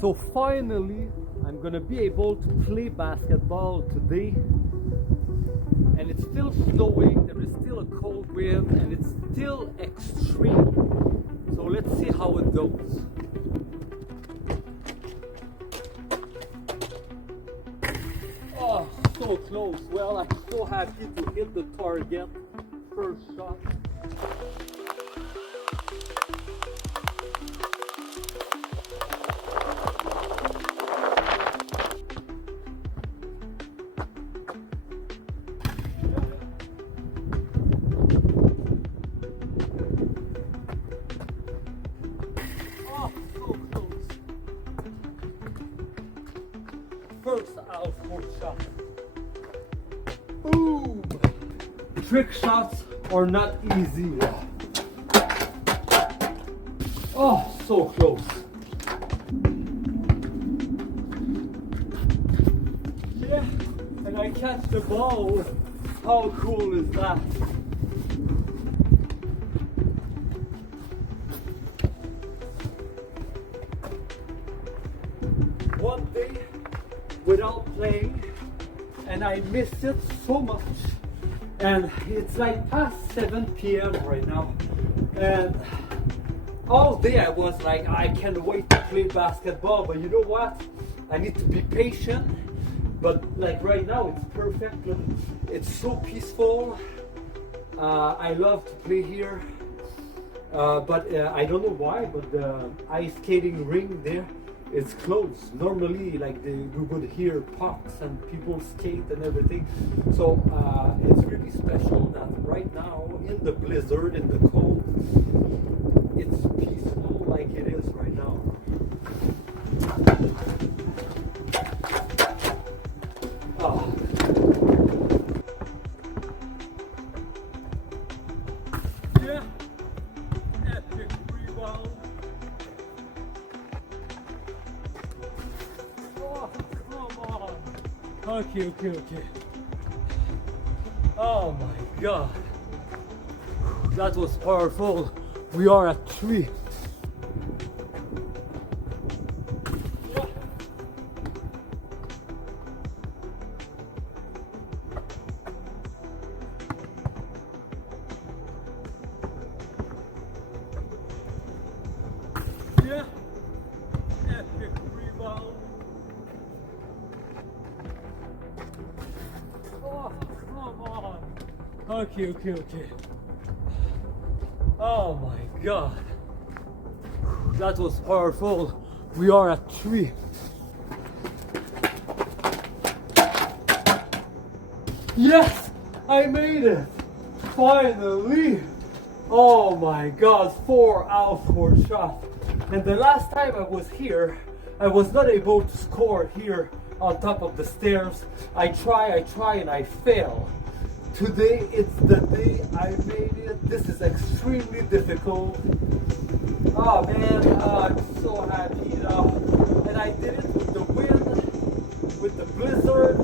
So finally, I'm gonna be able to play basketball today. And it's still snowing, there is still a cold wind, and it's still extreme. So let's see how it goes. Oh, so close. Well, I'm so happy to hit the target. First shot. First outboard shot. Boom! Trick shots are not easy. Oh, so close. Yeah, and I catch the ball. How cool is that? One day without playing and I miss it so much, and it's like past 7 p.m. right now, and all day I was like, I can't wait to play basketball, but you know what, I need to be patient. But like right now it's perfect, it's so peaceful. I love to play here, but I don't know why, but the ice skating ring there, it's closed. Normally, like we would hear pucks and people skate and everything. So it's really special that right now, in the blizzard, in the cold, it's peaceful like it is right now. Oh. Yeah, epic rebound. Okay. Oh my God. That was powerful. We are at 3. Yeah. Yeah. Epic rebound. Oh, come on. Okay. Oh my God. That was powerful. We are at 3. Yes! I made it! Finally! Oh my God, 4 outboard shots. And the last time I was here, I was not able to score here on top of the stairs. I try and I fail. Today it's the day I made it. This is extremely difficult. Oh man, I'm so happy now. And I did it with the wind, with the blizzard,